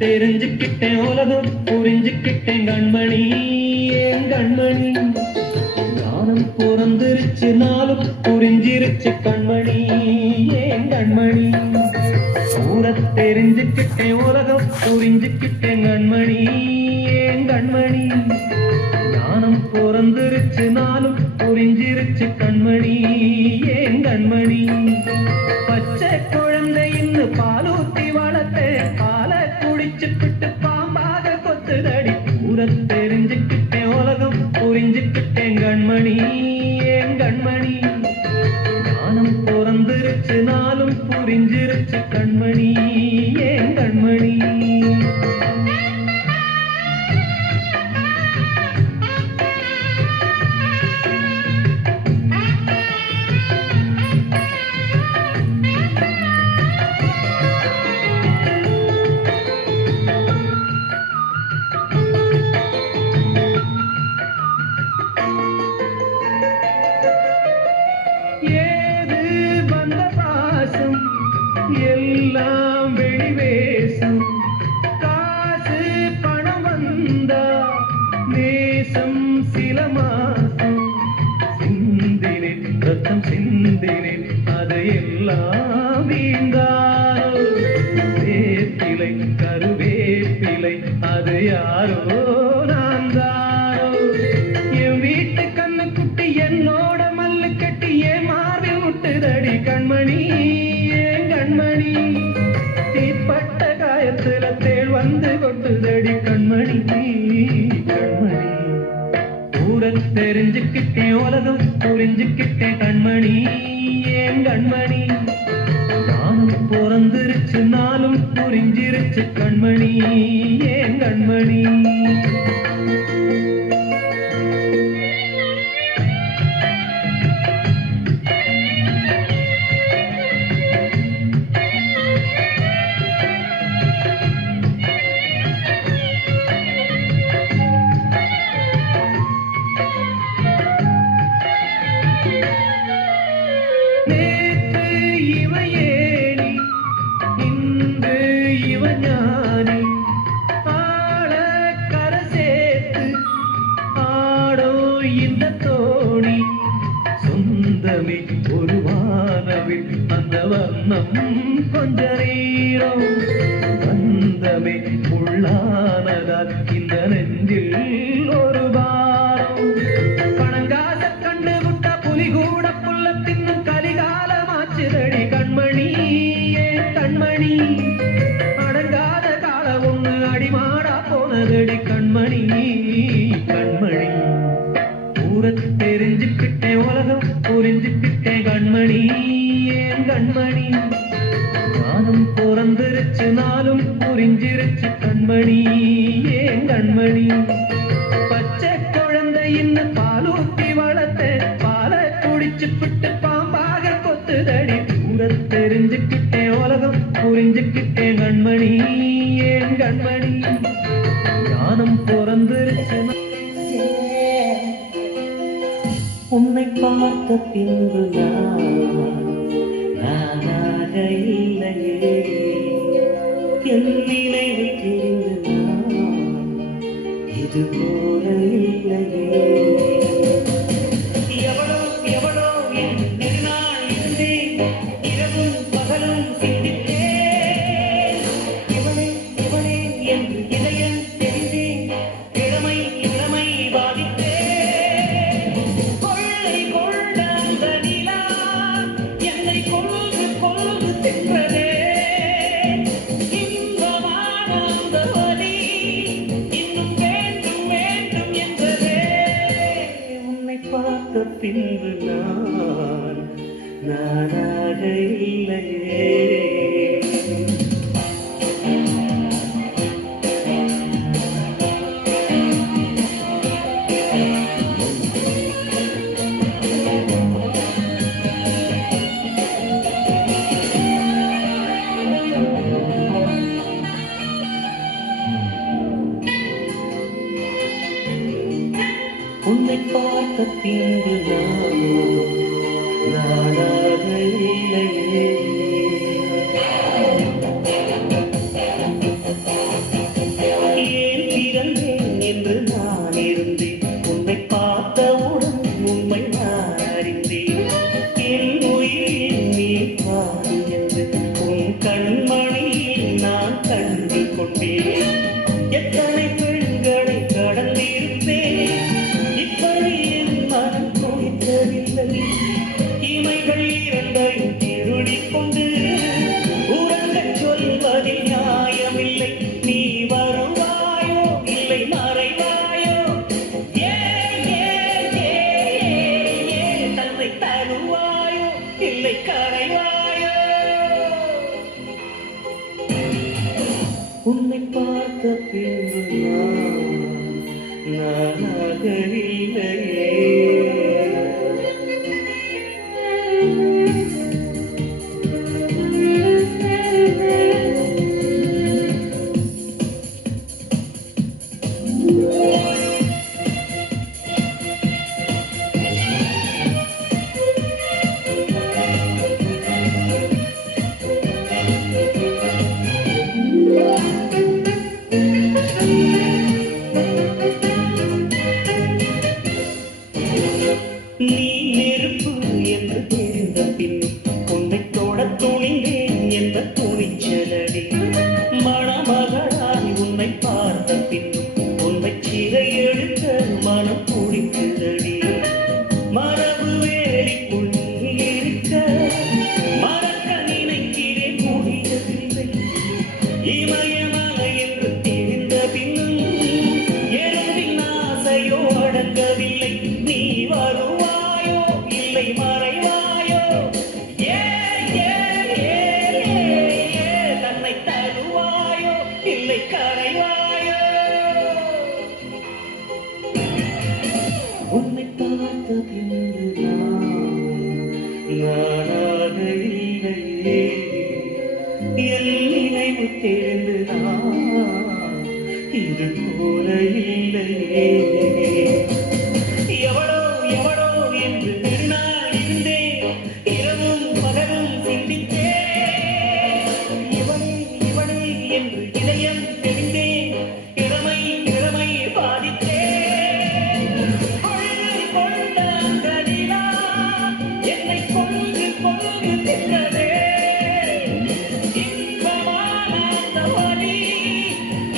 தெரிஞ்சுக்கிட்டேன் உலகம் புரிஞ்சுக்கிட்டேன் கண்மணி ஏன் கண்மணி ஞானம் பிறந்திருச்சு நாளும் புரிஞ்சிருச்சு கண்மணி ஏன் கண்மணி ஊரை தெரிஞ்சுக்கிட்டேன் உலகம் புரிஞ்சுக்கிட்டேன் கண்மணி ஏன் கண்மணி ஞானம் பிறந்திருச்சு நாளும் புரிஞ்சிருச்சு கண்மணி ஏன் கண்மணி பச்சை குழந்தை இன்னும் பாலூத்தி வளர்த்தேன் பாலை குடிச்சுக்கிட்டு பாம்பாக கொத்துதடி ஊரை தெரிஞ்சுக்கிட்டேன் உலகம் புரிஞ்சுக்கிட்டேன் கண்மணி ஏன் கண்மணி ஞானம் பிறந்திருச்சு நாளும் புரிஞ்சிருச்சு கண்மணி ஏன் கண்மணி ஏது வந்த பாசம் எல்லாம் வெளிவேசம் காசு பணம் வந்தா நேசம் சில மாசம் சிந்தினேன் ரத்தம் சிந்தினேன் அது எல்லாம் வீந்தாரோ வேப்பிலை கருவேப்பிலை அது யாரோ நான் தாரோ என் வீட்டு கண்ணு குட்டி என்னோட மல்லு கட்டி ஏன் மாறி விட்டுதடி கண்மணி ஏன் கண்மணி தீப்பட்ட காயத்துல தேள் வந்து கொட்டுதடி கண்மணி கண்மணி ஊரை தெரிஞ்சுக்கிட்டேன் உலகம் புரிஞ்சுக்கிட்டேன் கண்மணி ஏன் கண்மணி நானும் பிறந்திருச்சு நாளும் புரிஞ்சிருச்சு கண்மணி ஏன் கண்மணி நேற்று இவ ஏணி இன்று இவ ஞானி ஆள கரை சேர்த்து ஆடோ இந்த தோணி சொந்தமே ஒரு வானவில் அந்த வர்ணம் கொஞ்ச நேரம் வந்தமே உள்ளானதால் இந்த நெஞ்சில் ஒரு வாரம் பணங்காச கண்டு விட்ட புலி கூட புல்ல தின்னும் கலிகாலமாச்சுதடி கண்மணி ஏன் கண்மணி அடங்காத கால ஒண்ணு அடிமாடா போனதடி கண்மணி கண்மணி ஊரை தெரிஞ்சுக்கிட்டேன் உலகம் புரிஞ்சுக்கிட்டேன் கண்மணி ஏன் கண்மணி நானும் பிறந்திருச்சு நாளும் புரிஞ்சிருச்சு கண்மணி ஏன் கண்மணி பச்சை குழந்தை இன்னும் பாலூத்தி வளர்த்தேன் பாலை குடிச்சுப்பிட்டு பாம்பாக கொத்துதடி ஊரை தெரிஞ்சுக்கிட்டேன் உலகம் புரிஞ்சுக்கிட்டேன் கண்மணி ஏன் கண்மணி ஞானம் பிறந்திருச்சு உன்னை பார்த்த பின்பு நானாக இல்லையே என் நினைவு தெரிந்து இது போல இல்லையே எவளோ எவளோ என் நெடுநாள் இருந்தேன் இரவும் பகலும் சிந்தித்தேன் இவளே இவளே என்று இதயம் தெரிந்தேன் இளமை இளமை பாதித்தேன் கொள்ளை கொண்ட அந்த நிலா என்னை கொள்கு கொள்கு தின்றதே இன்பமான அந்த ஒலி இன்னும் வேண்டும் வேண்டும் என்பதே உன்னை பார்த்த பின்பு நானாக இல்லையே உன்னை பார்த்த பின்பு நானாக இல்லையே கொண்டேன். எத்தனை பெண்களை கடந்திருப்பேன், இப்படி என் மனம் துடித்ததில்லை. இமைகள் இரண்டையும் திருடிக் கொண்டு உறங்கச் சொல்வதில் நியாயமில்லை. நீ வருவாயோ இல்லை மறைவாயோ, ஏ ஏ ஏ ஏ தன்னை தருவாயோ இல்லை கரைவாயோ. உன்னை பார்த்த பின்பு நானாக இல்லையே. நீ நெருப்பு என்று தெரிந்த பின் உன்னை தொட துணிந்தேன் என்ற துணிச்சலடி. மணமகளாய் உன்னை பார்த்த பின் உன்னை சிறை எடுத்த மனம் துடிக்குதடி. மரபு வேலிக்குள் இருக்க மறக்க நினைக்கிறேன், முடியவில்லை. இமயமலை என்று தெரிந்த பின்னும் எழுதின் ஆசையோ அடங்கவில்லை. நீ வருவாயோ இல்லை மறைவாயோ, ஏ ஏ ஏ ஏ தன்னை தருவாயோ இல்லை கரைவாயோ. உன்னை பார்த்த பின்பு நானாக இல்லையே. என் நினைவு தெரிந்து இது போல இல்லையே. எவளோ எவளோ என்று நெடுநாள் இருந்தேன், இரவும் பகலும் சிந்தித்தேன். இவளே இவளே என்று இதயம் தெரிந்தேன், இளமை இளமை பாதித்தேன். கொள்ளை கொண்ட அந்த நிலா என்னை கொன்று கொன்று தின்றதே. இன்பமான அந்த வலி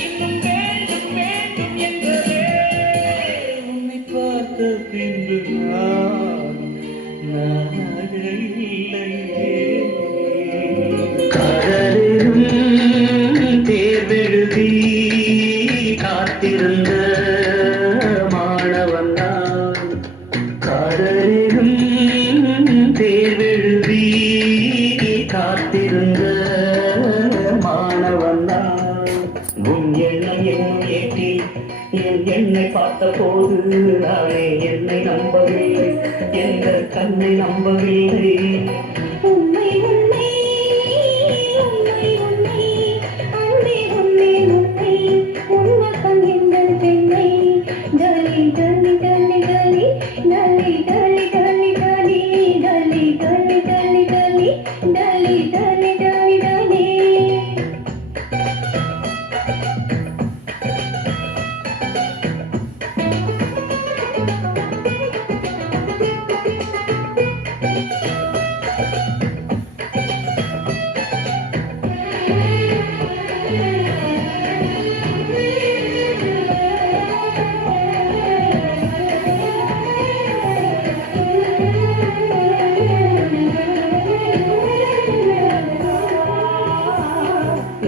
இன்னும் வேண்டும் வேண்டும் என்றதே. உன்னை பார்த்த பின்பு நானாக இல்லையே. கடலிலும் தேர்வெழுதி காத்திருந்த மாணவன் நான். கடலிலும் தேர்வெழுதி காத்திருந்த மாணவன் நான். உன் எண்ணம் என் ஏற்றில் என் என்னை பார்த்த போது நானே என்னை நம்பவில்லை, எங்கள் கண்ணை நம்பவில்லை. உன்னை உன்னை உன்னை உன்னை அன்பே உன்னை உன்னை உன்னதம் எங்கள் பெண்ணை. டலி டலி டலி டலி டலி டலி டலி டலி டலி டலி டலி டலி டலி டலி டலி டலி.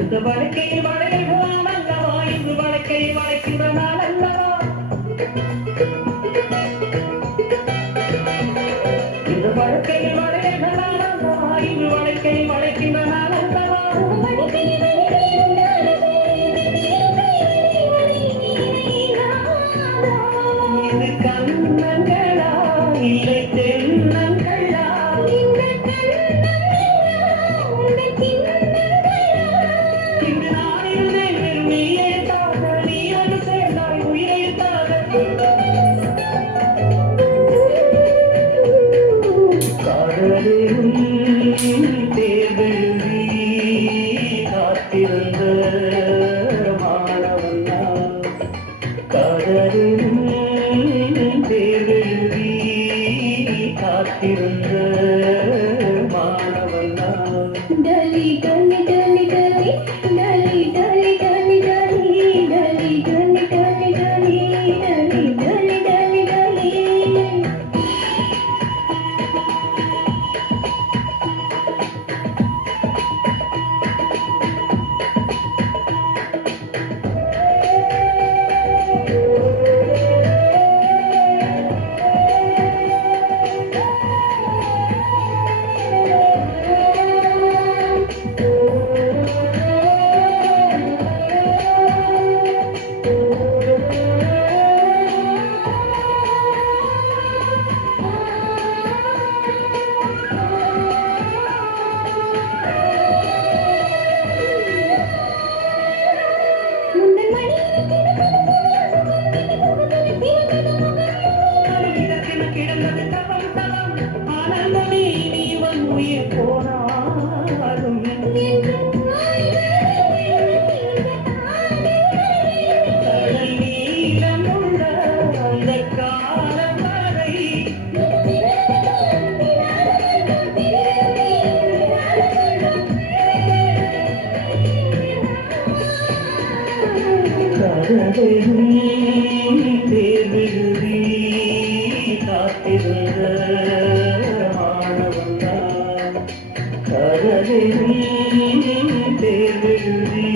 இந்த வழக்கை வளையல் போலாம் அல்லவா, இந்த வழக்கை வளைக்கிற நாள் அல்லவா. இந்த வழக்கை வளையல் நாள் அல்லவா, இந்த வழக்கை வளைக்கிற நாள் அல்லவா. இது கண்ணங்களா இல்லை தென்னங்களா, இந்த கண்ணங்களா உன்னை கிண்ணங்களா. இங்கு நான் இருந்தேன் வெறும் நீயே தாக, நீ அது சேர்ந்தாய் உயிரை தாக. கடலிலும் தேர்வெழுதி காத்திருந்த மாணவன் நான். கடலிலும் தேர்வெழுதி காத்திருந்த மாணவன் நான். டலி டலி டலி டலி டலி டலி டலி இதற்கென கிடந்தது தவம் தவம் ஆனந்தமே நீவன் உயிர் போனாலும் கடல் நீளமுள்ள அந்த காலம் வரை கரதெரும் தேர்வெழுதி காத்திருந்த மாணவன்தான் கரதெரும் தேர்வெழுதி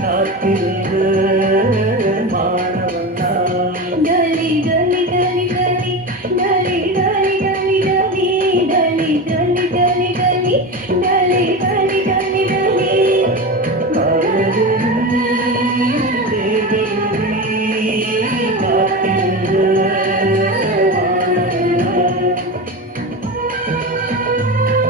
காத்திருந்த